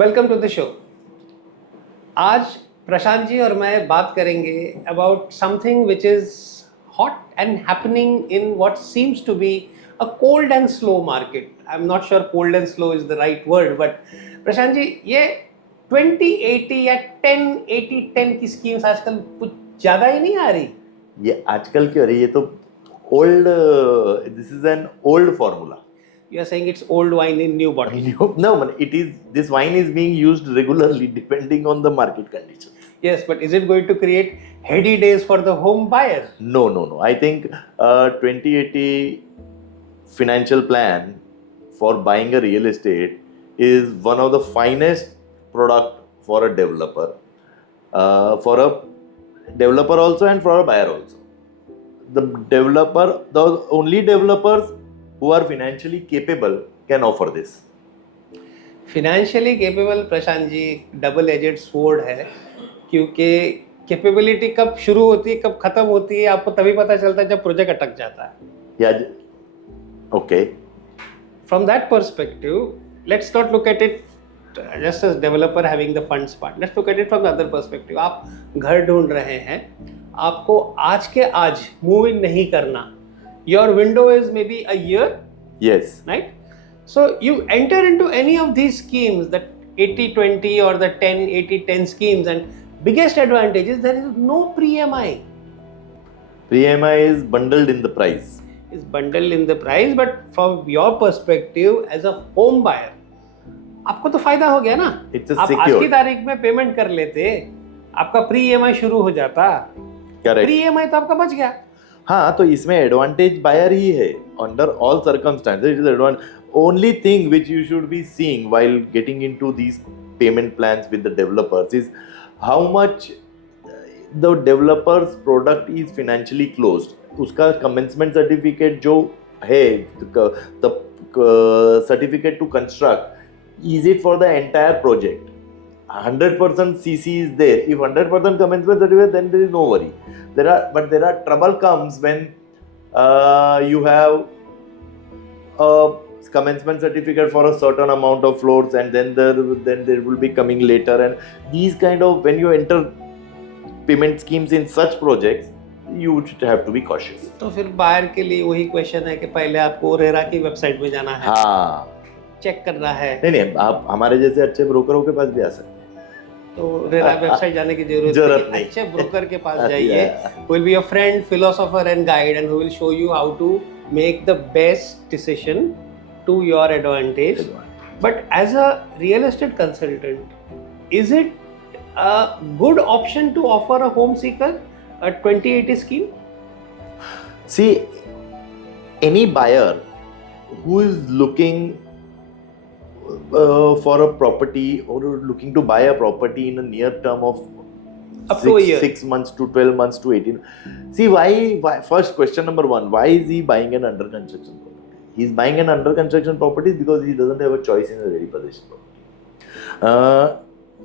Welcome to the show. आज प्रशांत जी और मैं बात करेंगे about something which is hot and happening in what seems to be a cold and slow market. I am not sure cold and slow is the right word, but Prashant ji, ये 2080 या 10-80-10 की schemes आजकल कुछ ज़्यादा ही नहीं आ रही? ये आजकल की, अरे ये तो old, this is an old formula. You are saying it's old wine in new bottle. No, it is, this wine is being used regularly depending on the market conditions. Yes, but is it going to create heady days for the home buyer? No. I think 2080 financial plan for buying a real estate is one of the finest product for a developer, also and for a buyer also. The only developers who are financially capable can offer this. Financially capable Prashant ji double edged sword है, क्योंकि capability कब शुरू होती है कब खत्म होती है आपको तभी पता चलता है जब प्रोजेक्ट अटक जाता है। Yeah, okay. From that perspective, let's not look at it just as developer having the funds part. Let's look at it from the other perspective. आप घर ढूंढ रहे हैं, आपको आज के आज मूव इन नहीं करना. Your window is maybe a year. Yes. Right? So you enter into any of these schemes, that 80-20 or the 10-80-10 schemes, and biggest advantage is there is no pre-EMI. Pre-EMI is bundled in the price. Is bundled in the price, but from your perspective as a home buyer, आपको तो फायदा हो गया ना. It's a आप secure. आज की तारीख में पेमेंट कर लेते, आपका प्री-EMI शुरू हो जाता. Correct. प्री-EMI तो आपका बच गया. हाँ, तो इसमें एडवांटेज बायर ही है under all circumstances. It is only thing which you should be seeing while getting into these payment plans with the developers is how much the developers product is financially closed. उसका commencement certificate जो है, the certificate to construct, is it for the entire project. 100% CC is there. If 100% commencement certificate, then there is no worry. There are trouble comes when you have a commencement certificate for a certain amount of floors, and then there will be coming later, and these kind of, when you enter payment schemes in such projects, you should have to be cautious. तो फिर buyer के लिए वही question है कि पहले आपको RERA की वेबसाइट में जाना है, हाँ, चेक करना है. नहीं, आप हमारे जैसे अच्छे ब्रोकरों के पास भी आ सकते हैं. तो रेरा वेबसाइट जाने की जरूरत नहीं. अच्छे ब्रोकर के पास जाइए, will be your friend, philosopher and guide, and who will show you how to make the best decision to your advantage. But as a real estate consultant, is it a good option to offer a home seeker a 2080 scheme? See, any buyer who is looking for a property or looking to buy a property in a near term of up to a year, 6 months to 12 months to 18. See, why first question number one, why is he buying an under construction property? He's buying an under construction property because he doesn't have a choice in a ready possession property.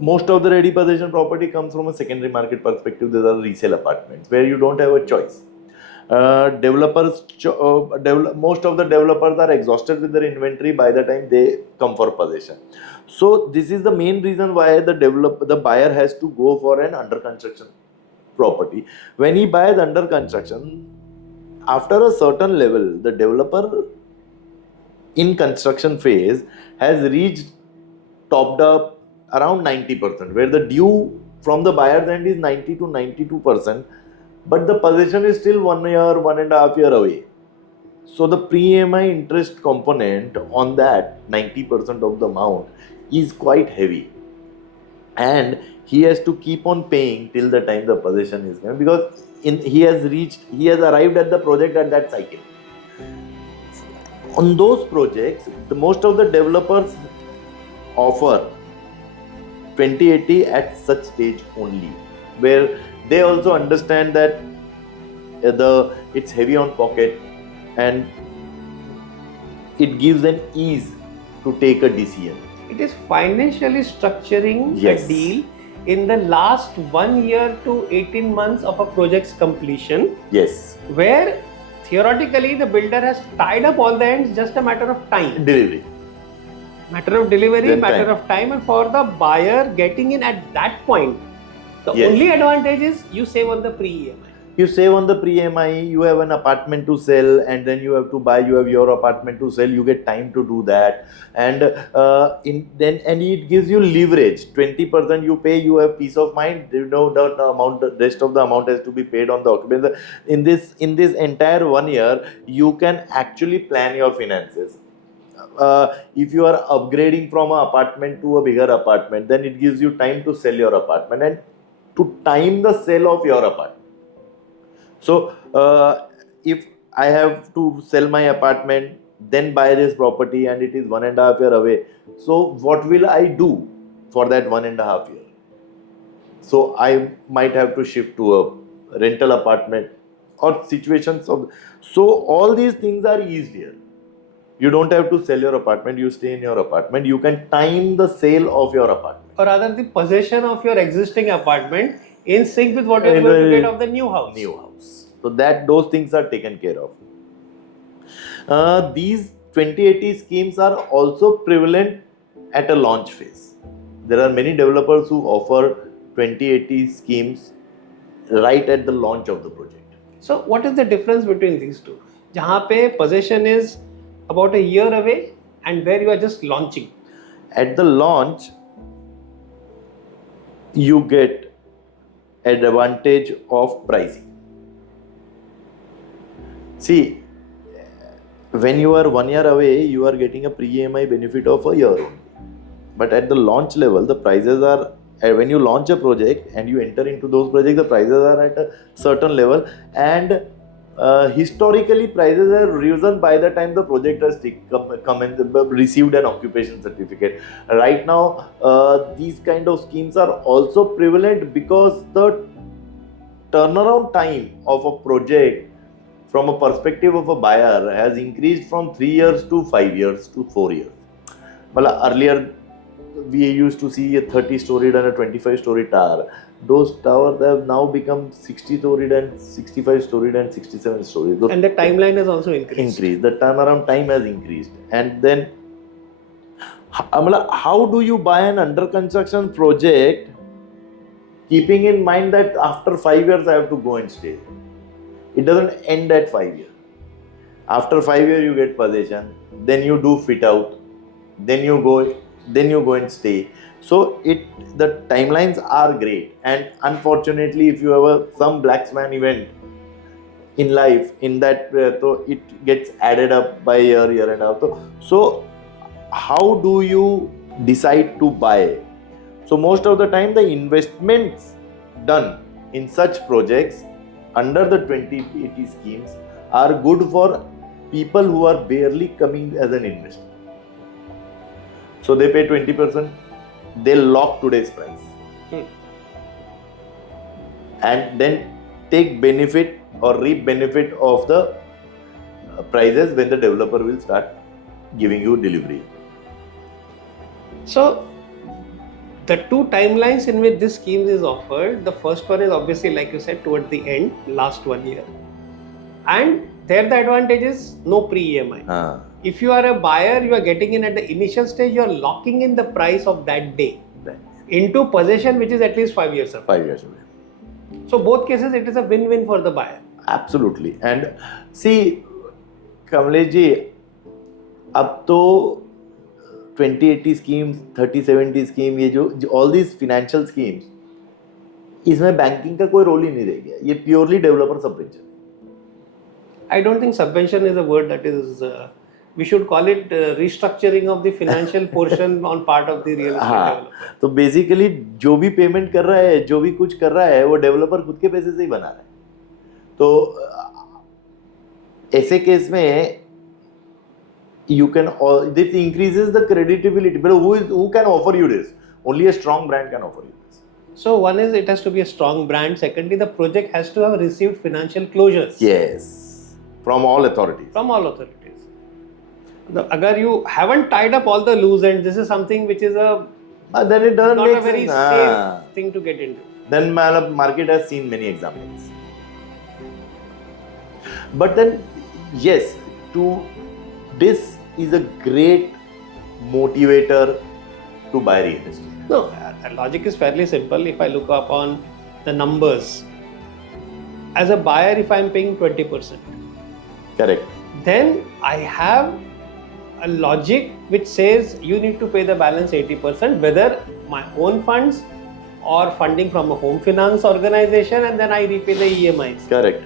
Most of the ready possession property comes from a secondary market perspective. These are resale apartments where you don't have a choice. Most of the developers are exhausted with their inventory by the time they come for possession. So this is the main reason why the buyer has to go for an under construction property. When he buys under construction, after a certain level, the developer in construction phase has reached topped up around 90%, where the due from the buyer's end is 90 to 92%, but the possession is still 1 year, 1.5 years away. So the pre-EMI interest component on that 90% of the amount is quite heavy, and he has to keep on paying till the time the possession is done, because he has arrived at the project at that cycle. On those projects, most of the developers offer 2080 at such stage only, where they also understand that it's heavy on pocket, and it gives an ease to take a decision. it is financially structuring Yes. a deal in the last 1 year to 18 months of a project's completion, Yes. where theoretically the builder has tied up all the ends, just a matter of time. Delivery. Matter of delivery, Then matter time. of time, and for the buyer getting in at that point, the Yes. only advantage is you save on the pre-EMI. You save on the pre-EMI, you have an apartment to sell, and then you have to buy, you have your apartment to sell, you get time to do that, and and it gives you leverage. 20% you pay, you have peace of mind, you know that the amount, the rest of the amount has to be paid on the occupancy. In this entire 1 year, you can actually plan your finances. If you are upgrading from an apartment to a bigger apartment, then it gives you time to sell your apartment and to time the sale of your apartment. So, if I have to sell my apartment, then buy this property, and it is 1.5 year away, so what will I do for that 1.5 year? So, I might have to shift to a rental apartment or situations of. So, all these things are easier. You don't have to sell your apartment, you stay in your apartment, you can time the sale of your apartment. Or rather, the possession of your existing apartment in sync with what you are going to get of the new house. So that those things are taken care of. These 2080 schemes are also prevalent at a launch phase. There are many developers who offer 2080 schemes right at the launch of the project. So, what is the difference between these two? जहाँ पे possession is about a year away and where you are just launching. At the launch, you get advantage of pricing. See, when you are 1 year away, you are getting a pre-EMI benefit of a year only. But at the launch level, the prices are, when you launch a project and you enter into those projects, the prices are at a certain level, and historically prices have risen by the time the project has come and received an occupation certificate. Right now, these kind of schemes are also prevalent because the turnaround time of a project from a perspective of a buyer has increased from 3 years to 5 years to 4 years. Earlier, we used to see a 30-storied and a 25-story tower. Those towers have now become 60-storied and 65-storied and 67-storied. And the timeline has also increased. The turnaround time has increased. And then, how do you buy an under construction project keeping in mind that after 5 years I have to go and stay? It doesn't end at 5 years. After 5 years you get possession, then you do fit out, then you go and stay. So the timelines are great, and unfortunately, if you have some black swan event in life, in that so it gets added up by year and a half. So how do you decide to buy? So most of the time, the investments done in such projects under the 2080 schemes are good for people who are barely coming as an investor. So they pay 20%, they lock today's price, and then take benefit or reap benefit of the prices when the developer will start giving you delivery. So the two timelines in which this scheme is offered, the first one is obviously, like you said, towards the end, last 1 year. And there the advantage is no pre-EMI. If you are a buyer, you are getting in at the initial stage, you are locking in the price of that day into possession, which is at least 5 years away. 5 years away. So both cases, it is a win-win for the buyer. Absolutely. And see, Kamlesh ji, अब तो 2080 schemes, 3070 scheme, ये जो all these financial schemes, इसमें banking का कोई role ही नहीं रह गया. ये purely developer subvention. I don't think subvention is a word that is. We should call it restructuring of the financial portion on part of the real estate developer. तो basically जो भी payment कर रहा है, जो भी कुछ कर रहा है, वो developer खुद के पैसे से ही बना रहा है. तो ऐसे केस में you can, this increases the creditability. But who can offer you this? Only a strong brand can offer you this. So one is it has to be a strong brand. Secondly, the project has to have received financial closures. Yes, from all authorities. From all authorities. Agar you haven't tied up all the loose ends, this is something which is then it doesn't not make a very sense. safe thing to get into. Then market has seen many examples. But then, yes, this is a great motivator to buy real estate? No, the logic is fairly simple. If I look upon the numbers, as a buyer, if I'm paying 20%, Correct. then I have a logic which says you need to pay the balance 80%, whether my own funds or funding from a home finance organization, and then I repay the EMIs. Correct.